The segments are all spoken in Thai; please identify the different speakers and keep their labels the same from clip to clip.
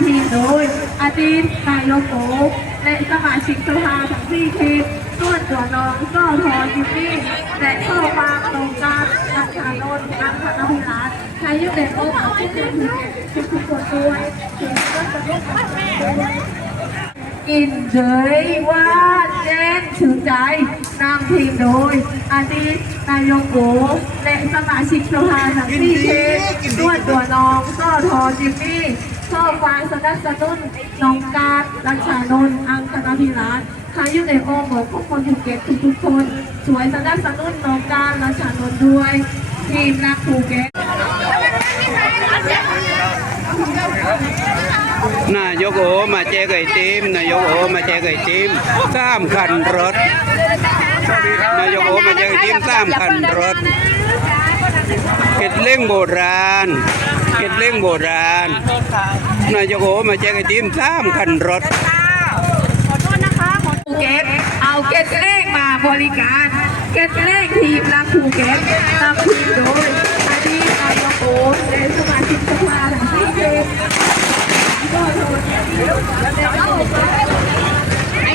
Speaker 1: ทีมโดย อาทิตย์นายกโอและสมาชิกสภาทั้งสี่เขตส่วนตัวน้องก็ทอจิมมี่และเข้ามาตรงกลางอัคารนท์อัคารพิรัตน์ใช้ยุคเด็กโอ้ของทุกคนทุกคนด้วยถึงก็จะร่วมกันกินเฉยว่าเจนถึงใจนำทีมโดย อาทิตย์นายกโอและสมาชิกสภาทั้งสี่เขตส่วนตัวน้องก็ทอจิมมี่ ชอบฟังสนับสนุนน้องการรัชานนท์อังคณพิรัตน์ทายอยู่ในโอหมดทุกคนภูเก็ตทุกๆคนสวยสนับสนุนน้องการรัชชานนท์ด้วย ทีมนักภูเก็ต
Speaker 2: นายกโอมาแจกไอติมนายกโอมาแจกไอติมสามคันรถนายกโอมาแจกไอติมสามคันรถเก็ดเล่งโบราณ เก็ดเล่งโบราณนายกโอมาแจกไอติมสามคันรถ
Speaker 1: ภูเก็ตเอาเก็ตเลขมาบริการ เก็ตเลขทีมนักภูเก็ตนำทีมโดยอดีตนายกโอและสมาชิกสภาทั้งสี่เขตก็โดนเดี๋ยวเดี๋ยวเอาไป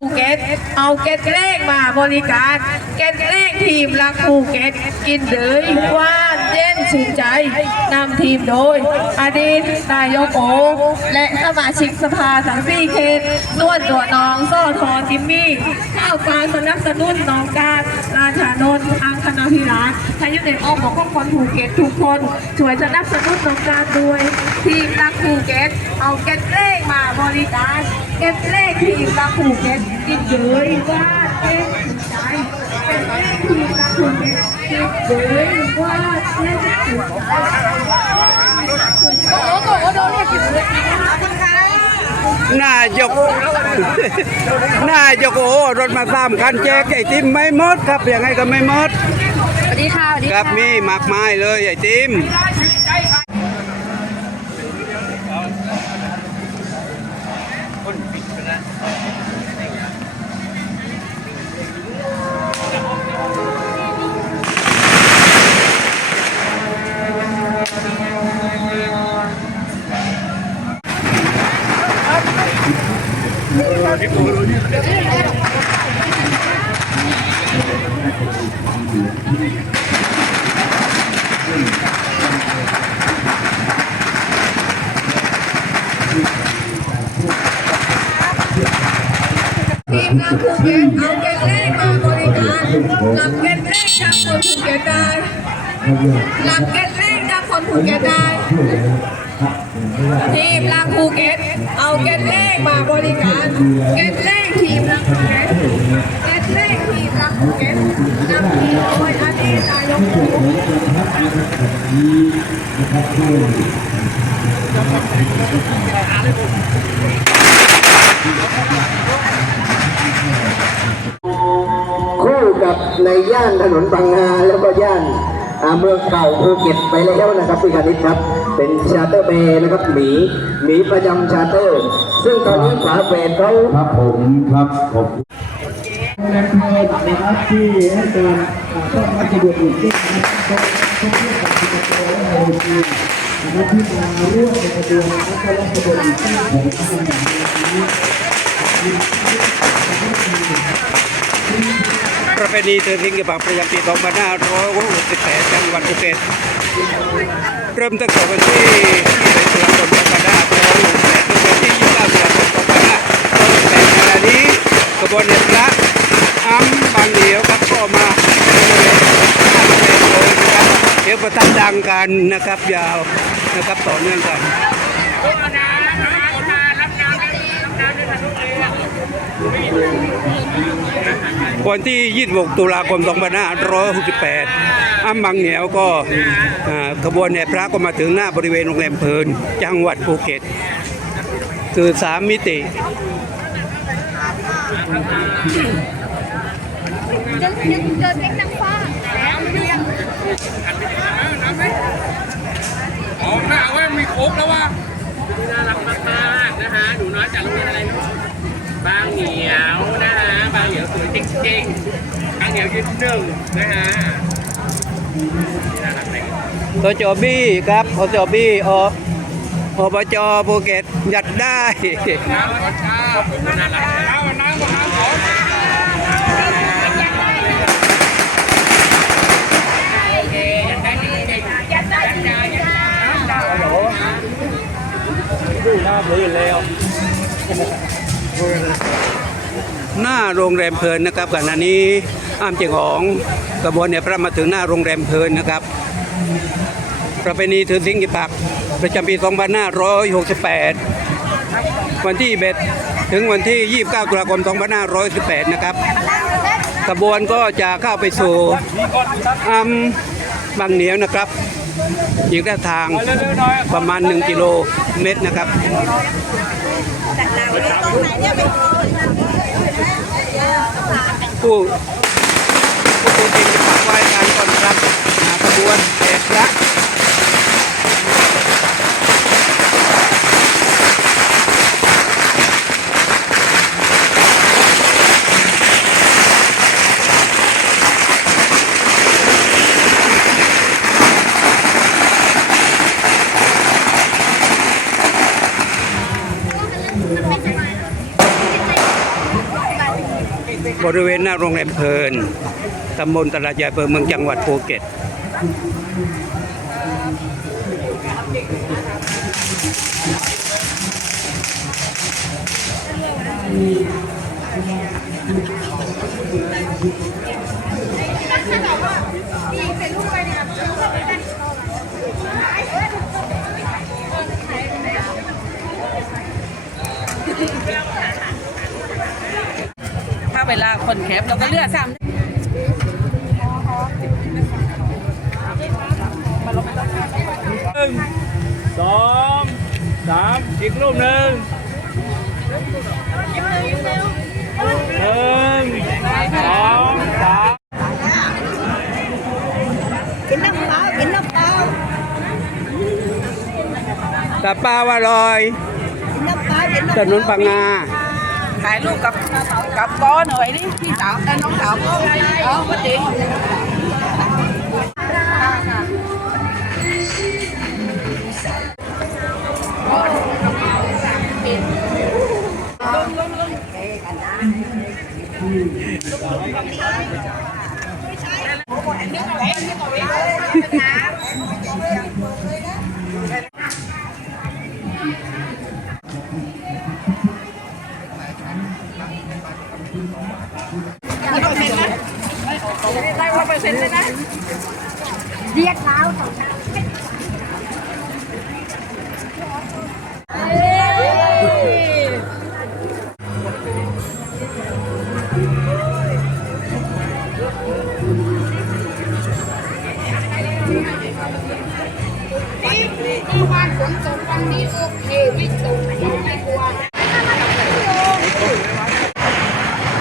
Speaker 1: ภูเก็ต เอาเก็ตเลขมาบริการ เก็ตเลขทีมรักภูเก็ตกินเลยว่านเย็นชื่นใจนำทีมโดย อดีตนายกโอและสมาชิกสภาสังสี่เขตส่วดตัวน้องซ่ทอจิมมี่ข้าวฟางสนับสนุนน้องการราชานนท์ อังคณพิรัตน์ทายุเด็กออกของคนภูเก็ตทุกคน ช่วยสนับสนุนน้องการด้วย ทีมรักภูเก็ต เอาเก็ตเลขมาบริการ เก็บเลขทีมรักภูเก็ตกินเยยว่าเจ๊ถึงใจเก็บเลขทีมรักภูเก็ตกินเยยว่าเจ๊ถึงใจโอ้โหโดนเรียกกินเลยคุณคะ
Speaker 2: นายกนายกโอ้รถมาสามคันแจกไอติมไม่หมดครับยังไงก็ไม่หมด
Speaker 1: ดีค่ะสวัสดี
Speaker 2: คค่ะรับมีมากมายเลยไอติม
Speaker 1: ทีมรักภูเก็ตเอาเก็บเลขมาบริการรับเก็บเลจากคนภูเก็ตได้รับเก็บเลจากคนภูเก็ตได้ทีมรักภูเก็ตเอาเก็ตเลขมาบริการ เก็ตเลขทีมรักภูเก็ตเก็ตเลขทีมรักภูเก็ตนำทีมโดยอาทิตย์นายกภู
Speaker 3: คู่กับในย่านถนนบางนาแล้วก็ย่านอ่าเมืองเก่าภูเก็ตไปแล้วนะครับพี่คณิตครับ เป็นชาเตอร์เบย์นะครับหมีหมีประจำชาเตอร์ ซึ่งตอนนี้ฝาแฝดเขา
Speaker 4: ครับผมครับผม แรงเพลินนะครับที่ให้การต้อนรับสะดวกอีกที่นะครับต้องต้องเรียกกับสิงคโปร์และมาเลเซียนะครับที่มาร่วมในกระบวนการต้อนรับสะดวกอีกที่ของทางนี้
Speaker 2: ประเพณีเตือนสิงห์ปากประจำปี2568จังหวัดภูเก็ตเริ่มตั้งแต่วันที่21ตุลาคม2568ถึงวันที่29ตุลาคม2568ขณะนี้กระบวนการพระอ้ำบางเดียวครับก็มาเดี๋ยวประทัดดังกันนะครับ ยาวนะครับต่อเนื่องกันวันที่ 26 ตุลาคม 2568อ้ำบางเหนียวก็ขบวนแห่พระก็มาถึงหน้าบริเวณโรงแรมเพลินจังหวัดภูเก็ต คือสามมิติ
Speaker 1: เจอเจอเพชรนางฟ้าแล้ว
Speaker 5: ของหน้าว่ามีโค้กแล้วว่าน่ารักมากๆนะฮะหนูน้อยจากโรงเรียนอะไรลูกบางเหนียวนะฮะบางเหนียวสวยจริงๆบางเหนียวยืนหนึ่งนะฮะ
Speaker 2: ตจบี้ครับอจบี้ออบจภูเก็ตยัดได้
Speaker 5: น้ำก่อนเช้าน้ำน้ำน้ำก่อนน้ำก่อน
Speaker 2: หน้าโรงแรมเพลินนะครับขณะนี้อ้ามเจียงหองกระบวนเนี่ยพระมาถึงหน้าโรงแรมเพลินนะครับประเพณีถือสิงกิปักประจำปี 2568 วันที่เบ็ดถึงวันที่ 29 ตุลาคม 2518 นะครับขบวนก็จะเข้าไปสู่อ้ำบางเหนียวนะครับ อีกระยะทางประมาณ 1 กิโลเมตรนะครับ ผู้ผู้ตูจินจะฝากไว้การก่อนรับขบวนแห่พระ บริเวณหน้าโรงแรมเพลินตำบลตลาดใหญ่อำเภอเมืองจังหวัดภูเก็ต
Speaker 1: ถ้าเวลาคนแคบเราก็เลือกซ้ำ
Speaker 5: หนึ่งสองสามอีกรูปหนึ่งหนึ่งสองสาม
Speaker 6: กินน้ำเปล่ากินน้ำเปล่า
Speaker 2: ตาป้าวาลอยำ
Speaker 6: เปล่ากินน้ำ
Speaker 2: ถนนปังงาำ
Speaker 1: ถ่ายรูปกับกับปอหน่อยดิพี่สาวแต่น้องสาวก็เออมาดิ
Speaker 6: เซ็นเลยนะเรียกเล้าสองเท้า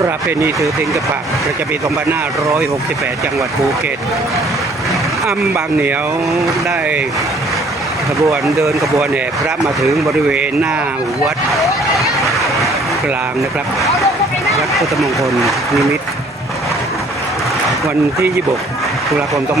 Speaker 2: ประเพณีถือสิงกระปะประจำปี2568 จังหวัดภูเก็ตอำบางเหนียวได้ขบวนเดินขบวนแห่พระมาถึงบริเวณหน้าวัดกลางนะครับ วัดพุทธมงคลนิมิตรวันที่ 26 ตุลาคม2568